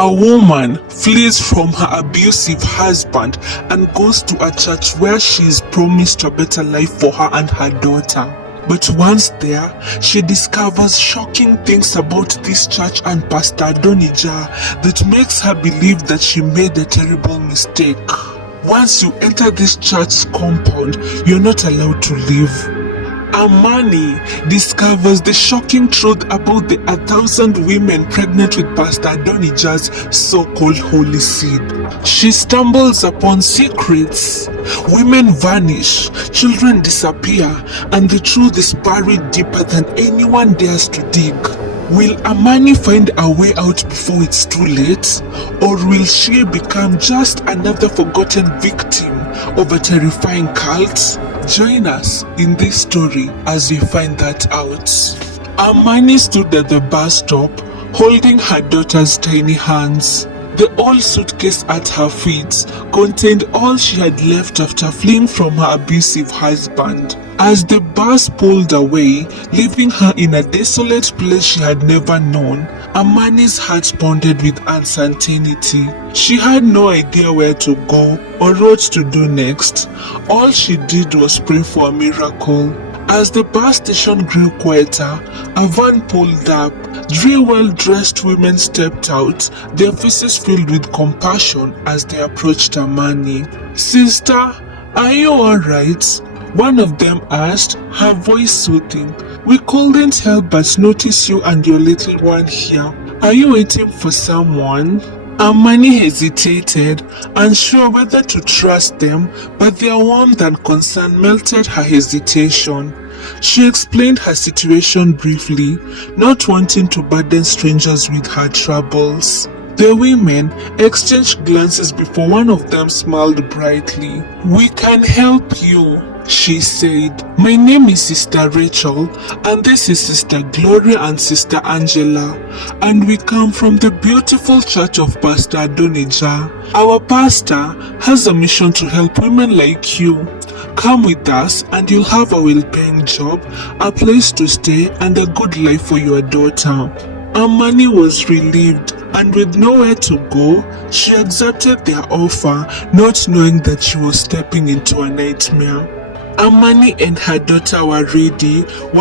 A woman flees from her abusive husband and goes to a church where she is promised a better life for her and her daughter. But once there, she discovers shocking things about this church and Pastor Adonijah that makes her believe that she made a terrible mistake. Once you enter this church's compound, you're not allowed to leave. Amani discovers the shocking truth about the 1,000 women pregnant with Pastor Adonijah's so-called holy seed. She stumbles upon secrets. Women vanish, children disappear, and the truth is buried deeper than anyone dares to dig. Will Amani find a way out before it's too late? Or will she become just another forgotten victim of a terrifying cult? Join us in this story as we find that out. Amani stood at the bus stop, holding her daughter's tiny hands. The old suitcase at her feet contained all she had left after fleeing from her abusive husband. As the bus pulled away, leaving her in a desolate place she had never known, Amani's heart pounded with uncertainty. She had no idea where to go or what to do next. All she did was pray for a miracle. As the bus station grew quieter, a van pulled up. Three well-dressed women stepped out, their faces filled with compassion as they approached Amani. "Sister, are you alright?" one of them asked, her voice soothing. "We couldn't help but notice you and your little one here. Are you waiting for someone?" Amani hesitated, unsure whether to trust them, but their warmth and concern melted her hesitation. She explained her situation briefly, not wanting to burden strangers with her troubles. The women exchanged glances before one of them smiled brightly. "We can help you," she said. "My name is Sister Rachel, and this is Sister Gloria and Sister Angela, and we come from the beautiful church of Pastor Adonijah. Our pastor has a mission to help women like you. Come with us and you'll have a well-paying job, a place to stay, and a good life for your daughter." Amani was relieved, and with nowhere to go, she accepted their offer, not knowing that she was stepping into a nightmare. Amani and her daughter were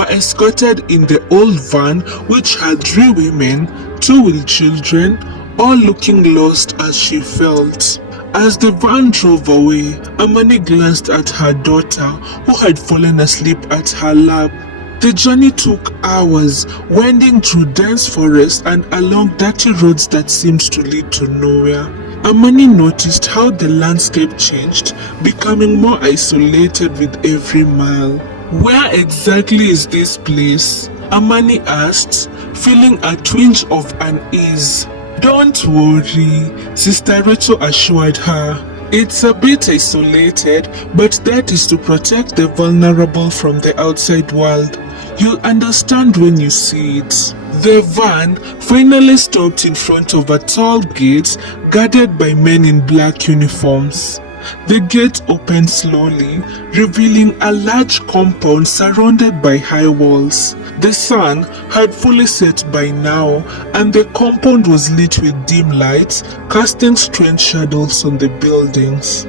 escorted in the old van, which had three women, two with children, all looking lost as she felt. As the van drove away, Amani glanced at her daughter, who had fallen asleep at her lap. The journey took hours, winding through dense forest and along dirty roads that seemed to lead to nowhere. Amani noticed how the landscape changed, becoming more isolated with every mile. "Where exactly is this place?" Amani asked, feeling a twinge of unease. "Don't worry," Sister Rachel assured her. "It's a bit isolated, but that is to protect the vulnerable from the outside world. You'll understand when you see it." The van finally stopped in front of a tall gate guarded by men in black uniforms. The gate opened slowly, revealing a large compound surrounded by high walls. The sun had fully set by now, and the compound was lit with dim lights, casting strange shadows on the buildings.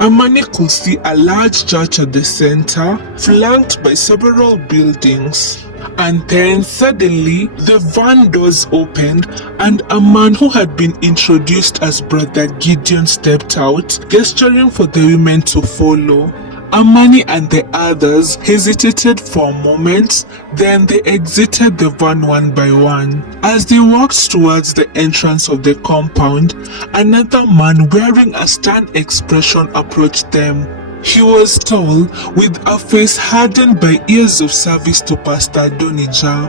Amani could see a large church at the center, flanked by several buildings. And then suddenly, the van doors opened and a man who had been introduced as Brother Gideon stepped out, gesturing for the women to follow. Amani and the others hesitated for a moment, then they exited the van one by one. As they walked towards the entrance of the compound, another man wearing a stern expression approached them. He was tall, with a face hardened by years of service to Pastor Adonijah.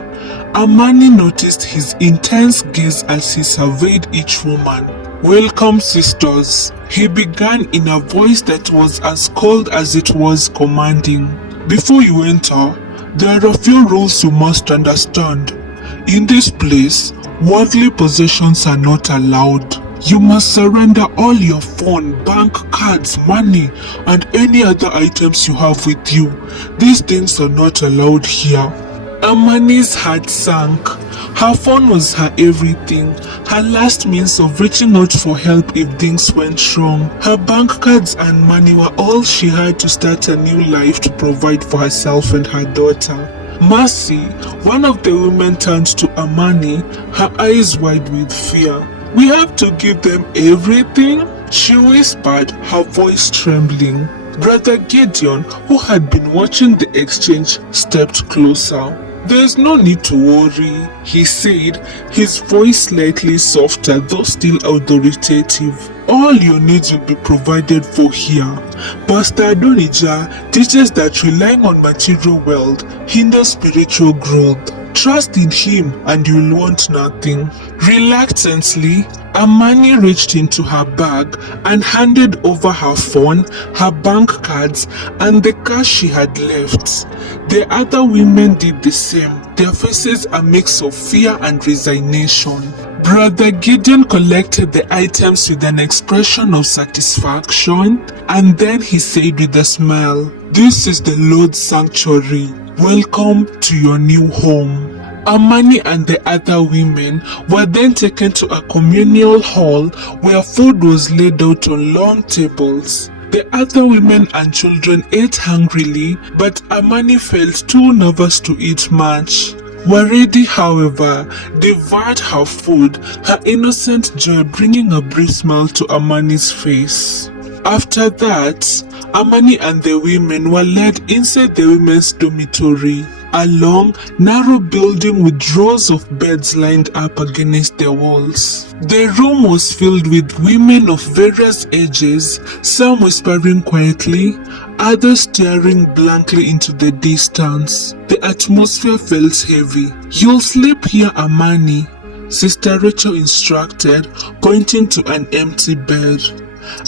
Amani noticed his intense gaze as he surveyed each woman. "Welcome, sisters," he began in a voice that was as cold as it was commanding. "Before you enter, there are a few rules you must understand. In this place, worldly possessions are not allowed. You must surrender all your phone, bank cards, money, and any other items you have with you. These things are not allowed here." Amani's heart sank. Her phone was her everything, her last means of reaching out for help if things went wrong. Her bank cards and money were all she had to start a new life to provide for herself and her daughter. Mercy, one of the women, turned to Amani, her eyes wide with fear. "We have to give them everything?" she whispered, her voice trembling. Brother Gideon, who had been watching the exchange, stepped closer. "There's no need to worry," he said, his voice slightly softer though still authoritative. "All your needs will be provided for here. Pastor Adonijah teaches that relying on material wealth hinders spiritual growth. Trust in him and you'll want nothing." Reluctantly, Amani reached into her bag and handed over her phone, her bank cards, and the cash she had left. The other women did the same, their faces a mix of fear and resignation. Brother Gideon collected the items with an expression of satisfaction, and then he said with a smile, "This is the Lord's sanctuary. Welcome to your new home." Amani and the other women were then taken to a communal hall where food was laid out on long tables. The other women and children ate hungrily, but Amani felt too nervous to eat much. Waridi, however, devoured her food, her innocent joy bringing a brief smile to Amani's face. After that, Amani and the women were led inside the women's dormitory, a long, narrow building with rows of beds lined up against the walls. The room was filled with women of various ages, some whispering quietly, others staring blankly into the distance. The atmosphere felt heavy. "You'll sleep here, Amani," Sister Rachel instructed, pointing to an empty bed.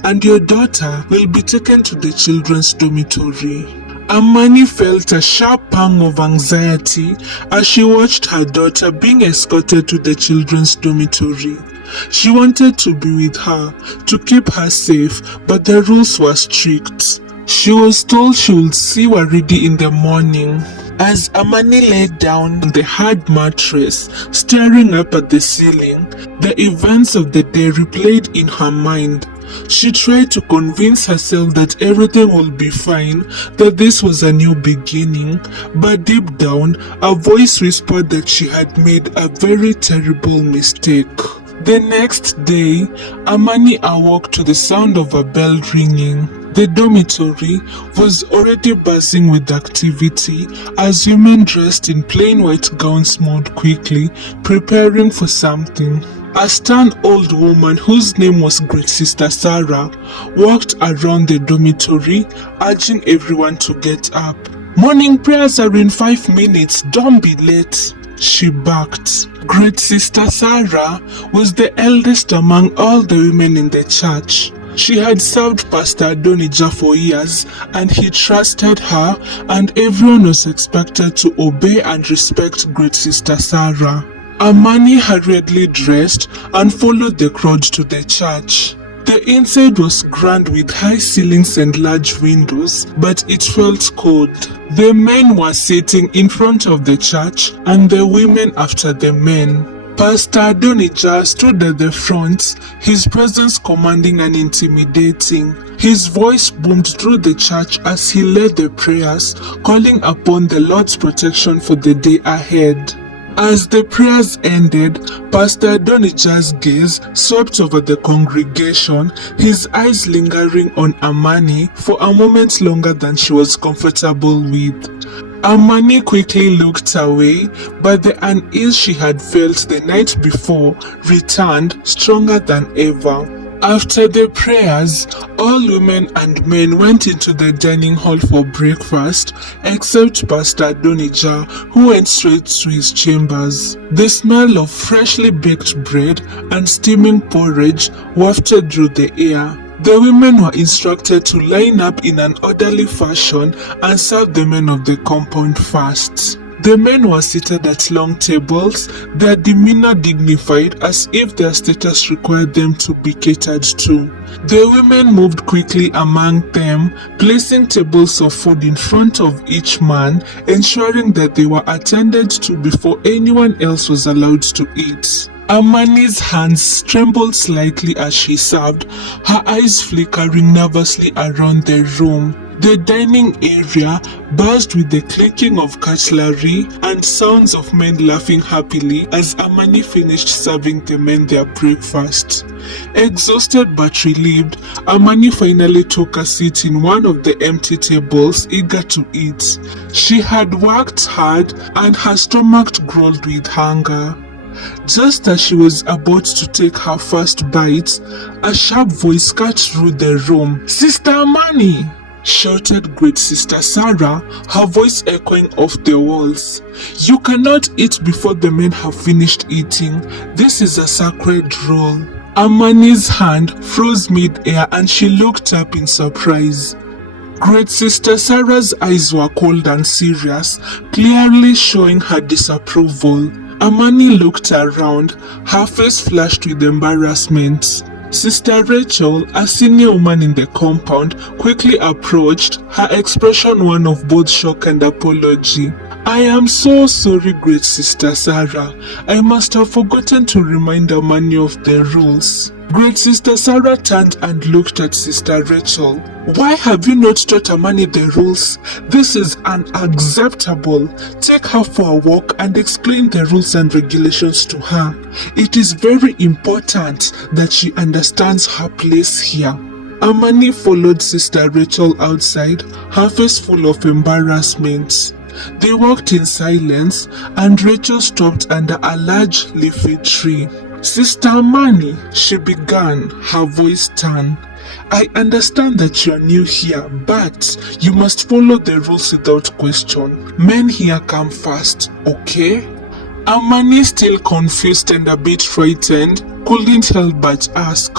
"And your daughter will be taken to the children's dormitory." Amani felt a sharp pang of anxiety as she watched her daughter being escorted to the children's dormitory. She wanted to be with her, to keep her safe, but the rules were strict. She was told she would see Waridi in the morning. As Amani lay down on the hard mattress, staring up at the ceiling, the events of the day replayed in her mind. She tried to convince herself that everything would be fine, that this was a new beginning, but deep down, a voice whispered that she had made a very terrible mistake. The next day, Amani awoke to the sound of a bell ringing. The dormitory was already buzzing with activity as women dressed in plain white gowns moved quickly, preparing for something. A stern old woman whose name was Great Sister Sarah walked around the dormitory, urging everyone to get up. "Morning prayers are in 5 minutes, don't be late," she barked. Great Sister Sarah was the eldest among all the women in the church. She had served Pastor Adonijah for years, and he trusted her, and everyone was expected to obey and respect Great Sister Sarah. Amani hurriedly dressed and followed the crowd to the church. The inside was grand with high ceilings and large windows, but it felt cold. The men were sitting in front of the church and the women after the men. Pastor Adonijah stood at the front, his presence commanding and intimidating. His voice boomed through the church as he led the prayers, calling upon the Lord's protection for the day ahead. As the prayers ended, Pastor Adonijah's gaze swept over the congregation, his eyes lingering on Amani for a moment longer than she was comfortable with. Amani quickly looked away, but the unease she had felt the night before returned stronger than ever. After the prayers, all women and men went into the dining hall for breakfast, except Pastor Adonijah, who went straight to his chambers. The smell of freshly baked bread and steaming porridge wafted through the air. The women were instructed to line up in an orderly fashion and serve the men of the compound first. The men were seated at long tables, their demeanor dignified as if their status required them to be catered to. The women moved quickly among them, placing tables of food in front of each man, ensuring that they were attended to before anyone else was allowed to eat. Amani's hands trembled slightly as she served, her eyes flickering nervously around the room. The dining area buzzed with the clicking of cutlery and sounds of men laughing happily as Amani finished serving the men their breakfast. Exhausted but relieved, Amani finally took a seat in one of the empty tables, eager to eat. She had worked hard and her stomach growled with hunger. Just as she was about to take her first bite, a sharp voice cut through the room. "Sister Amani!" shouted great sister Sarah, her voice echoing off the walls. "You cannot eat before the men have finished eating. This is a sacred rule." Amani's hand froze mid-air and she looked up in surprise. Great sister Sarah's eyes were cold and serious, clearly showing her disapproval. Amani looked around, her face flushed with embarrassment. Sister Rachel, a senior woman in the compound, quickly approached, her expression one of both shock and apology. "I am so sorry, great sister Sarah. I must have forgotten to remind Amani of the rules." Great sister Sarah turned and looked at sister Rachel. "Why have you not taught Amani the rules? This is unacceptable. Take her for a walk and explain the rules and regulations to her. It is very important that she understands her place here." Amani followed sister Rachel outside, her face full of embarrassment. They walked in silence and Rachel stopped under a large leafy tree. "Sister Amani," she began, her voice stern, "I understand that you are new here, but you must follow the rules without question. Men here come first, okay?" Amani, still confused and a bit frightened, couldn't help but ask,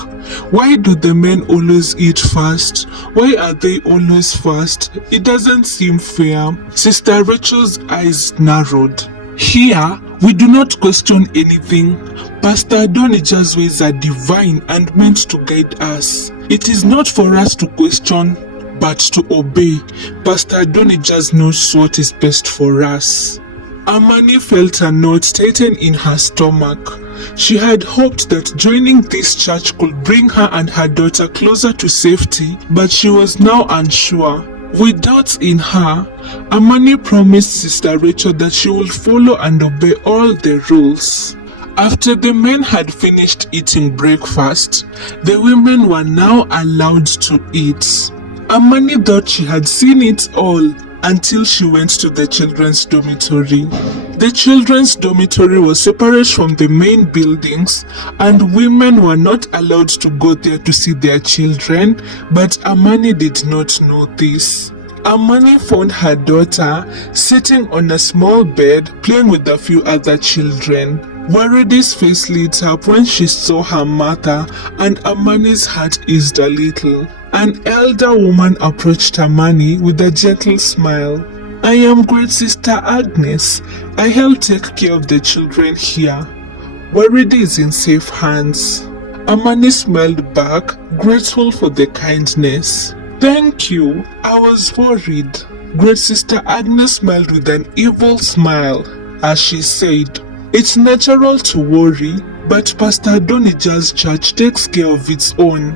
"Why do the men always eat first? Why are they always first? It doesn't seem fair." Sister Rachel's eyes narrowed. "Here, we do not question anything. Pastor Adonijah's ways are divine and meant to guide us. It is not for us to question, but to obey. Pastor Adonijah knows what is best for us." Amani felt a knot tighten in her stomach. She had hoped that joining this church could bring her and her daughter closer to safety, but she was now unsure. With doubts in her, Amani promised Sister Rachel that she would follow and obey all the rules. After the men had finished eating breakfast, the women were now allowed to eat. Amani thought she had seen it all until she went to the children's dormitory. The children's dormitory was separate from the main buildings and women were not allowed to go there to see their children, but Amani did not know this. Amani found her daughter sitting on a small bed playing with a few other children. Waridi's face lit up when she saw her mother and Amani's heart eased a little. An elder woman approached Amani with a gentle smile. "I am great sister Agnes. I help take care of the children here. Waridi is in safe hands." Amani smiled back, grateful for the kindness. "Thank you. I was worried." Great sister Agnes smiled with an evil smile as she said, "It's natural to worry, but Pastor Adonijah's church takes care of its own.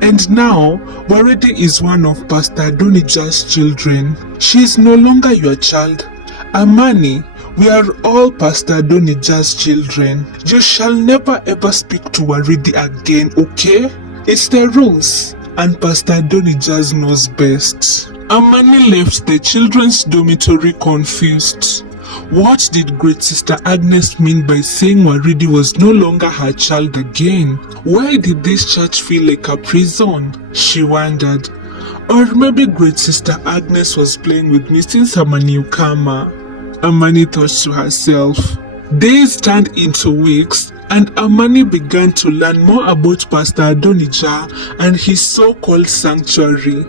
And now, Waridi is one of Pastor Adonijah's children. She is no longer your child. Amani, we are all Pastor Adonijah's children. You shall never ever speak to Waridi again, okay? It's the rules, and Pastor Adonijah knows best." Amani left the children's dormitory confused. What did great sister Agnes mean by saying Waridi was no longer her child again? Why did this church feel like a prison? She wondered. Or maybe great sister Agnes was playing with me since I'm a newcomer. Amani thought to herself. Days turned into weeks and Amani began to learn more about Pastor Adonijah and his so-called sanctuary.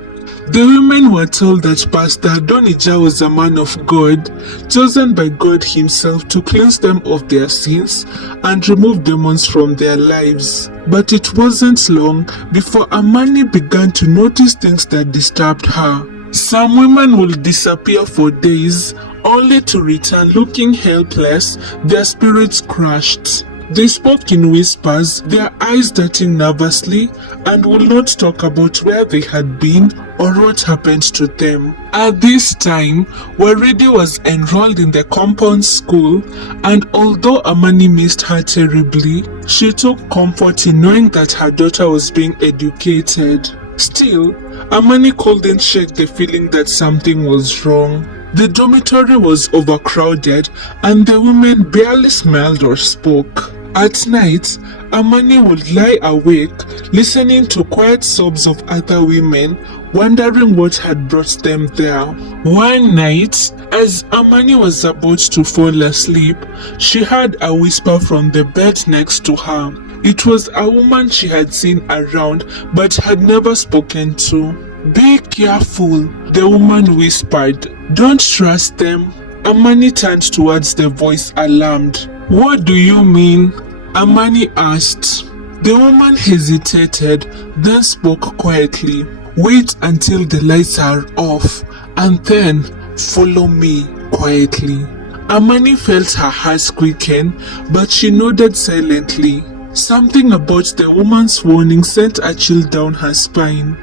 The women were told that Pastor Adonijah was a man of God, chosen by God himself to cleanse them of their sins and remove demons from their lives. But it wasn't long before Amani began to notice things that disturbed her. Some women will disappear for days, only to return looking helpless, their spirits crushed. They spoke in whispers, their eyes darting nervously, and would not talk about where they had been or what happened to them. At this time, Waridi was enrolled in the compound school, and although Amani missed her terribly, she took comfort in knowing that her daughter was being educated. Still, Amani couldn't shake the feeling that something was wrong. The dormitory was overcrowded and the women barely smiled or spoke. At night, Amani would lie awake, listening to quiet sobs of other women, wondering what had brought them there. One night, as Amani was about to fall asleep, she heard a whisper from the bed next to her. It was a woman she had seen around but had never spoken to. "Be careful," the woman whispered. "Don't trust them." Amani turned towards the voice, alarmed. "What do you mean?" Amani asked. The woman hesitated, then spoke quietly. "Wait until the lights are off, and then follow me quietly." Amani felt her heart quicken, but she nodded silently. Something about the woman's warning sent a chill down her spine.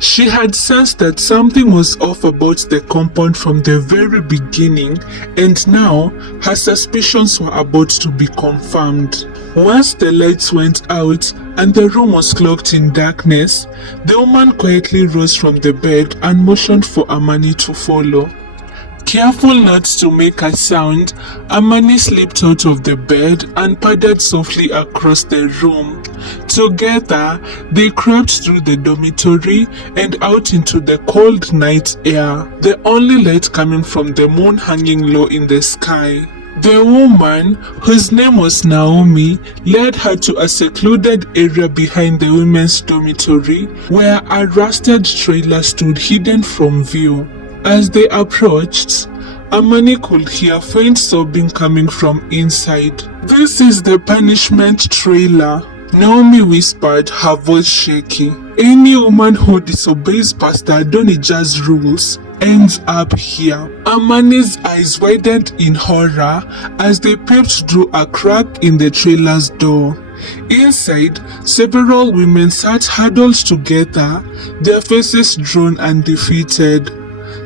She had sensed that something was off about the compound from the very beginning, and now her suspicions were about to be confirmed. Once the lights went out and the room was cloaked in darkness, the woman quietly rose from the bed and motioned for Amani to follow. Careful not to make a sound, Amani slipped out of the bed and padded softly across the room. Together, they crept through the dormitory and out into the cold night air, the only light coming from the moon hanging low in the sky. The woman, whose name was Naomi, led her to a secluded area behind the women's dormitory, where a rusted trailer stood hidden from view. As they approached, Amani could hear faint sobbing coming from inside. "This is the punishment trailer," Naomi whispered, her voice shaky. "Any woman who disobeys Pastor Adonijah's rules ends up here." Amani's eyes widened in horror as they peeped through a crack in the trailer's door. Inside, several women sat huddled together, their faces drawn and defeated.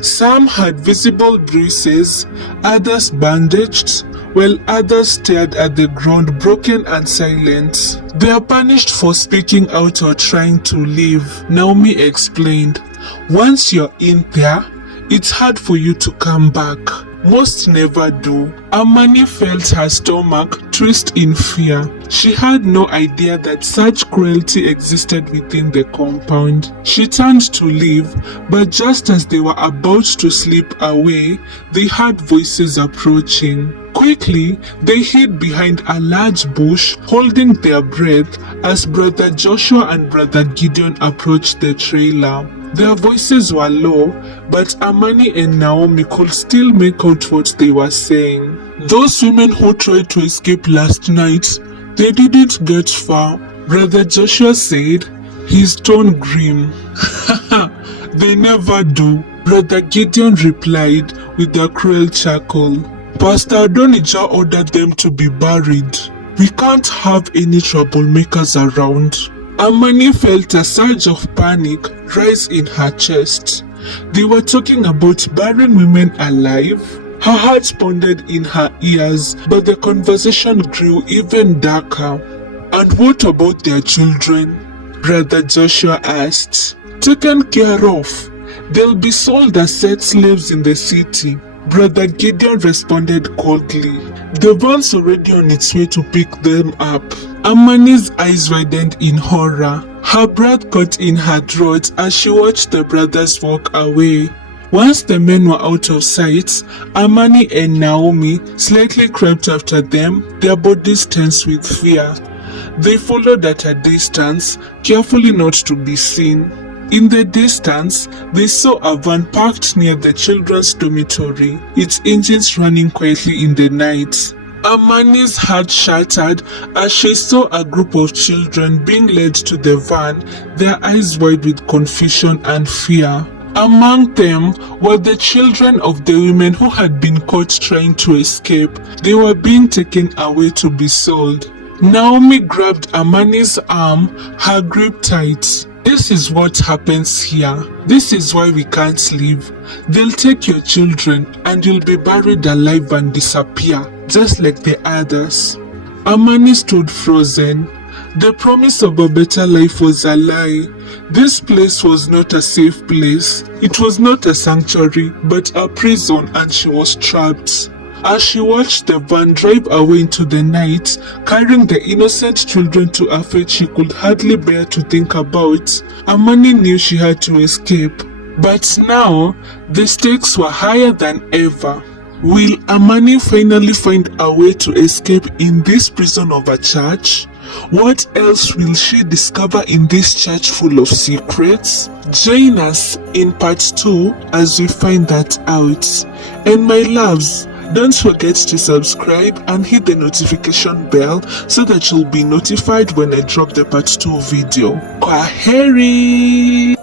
Some had visible bruises, others bandaged, while others stared at the ground broken and silent. "They are punished for speaking out or trying to leave," Naomi explained. "Once you're in there, it's hard for you to come back. Most never do." Amani felt her stomach twist in fear. She had no idea that such cruelty existed within the compound. She turned to leave, but just as they were about to slip away, they heard voices approaching. Quickly, they hid behind a large bush, holding their breath as Brother Joshua and Brother Gideon approached the trailer. Their voices were low, but Amani and Naomi could still make out what they were saying. "Those women who tried to escape last night, they didn't get far," Brother Joshua said, his tone grim. "They never do," Brother Gideon replied with a cruel chuckle. "Pastor Adonijah ordered them to be buried. We can't have any troublemakers around." Amani felt a surge of panic rise in her chest. They were talking about burying women alive? Her heart pounded in her ears, but the conversation grew even darker. "And what about their children?" Brother Joshua asked. "Taken care of. They'll be sold as set slaves in the city," Brother Gideon responded coldly. "The van's already on its way to pick them up." Amani's eyes widened in horror. Her breath caught in her throat as she watched the brothers walk away. Once the men were out of sight, Amani and Naomi slightly crept after them, their bodies tense with fear. They followed at a distance, carefully not to be seen. In the distance, they saw a van parked near the children's dormitory, its engines running quietly in the night. Amani's heart shattered as she saw a group of children being led to the van, their eyes wide with confusion and fear. Among them were the children of the women who had been caught trying to escape. They were being taken away to be sold. Naomi grabbed Amani's arm, her grip tight. This is what happens here. This is why we can't leave. They'll take your children and you'll be buried alive and disappear, just like the others. Amani stood frozen. The promise of a better life was a lie. This place was not a safe place. It was not a sanctuary, but a prison, and she was trapped. As she watched the van drive away into the night, carrying the innocent children to a fate she could hardly bear to think about, Amani knew she had to escape. But now, the stakes were higher than ever. Will Amani finally find a way to escape in this prison of a church? What else will she discover in this church full of secrets? Join us in part 2 as we find that out. And my loves, don't forget to subscribe and hit the notification bell so that you'll be notified when I drop the part 2 video. Kwaheri!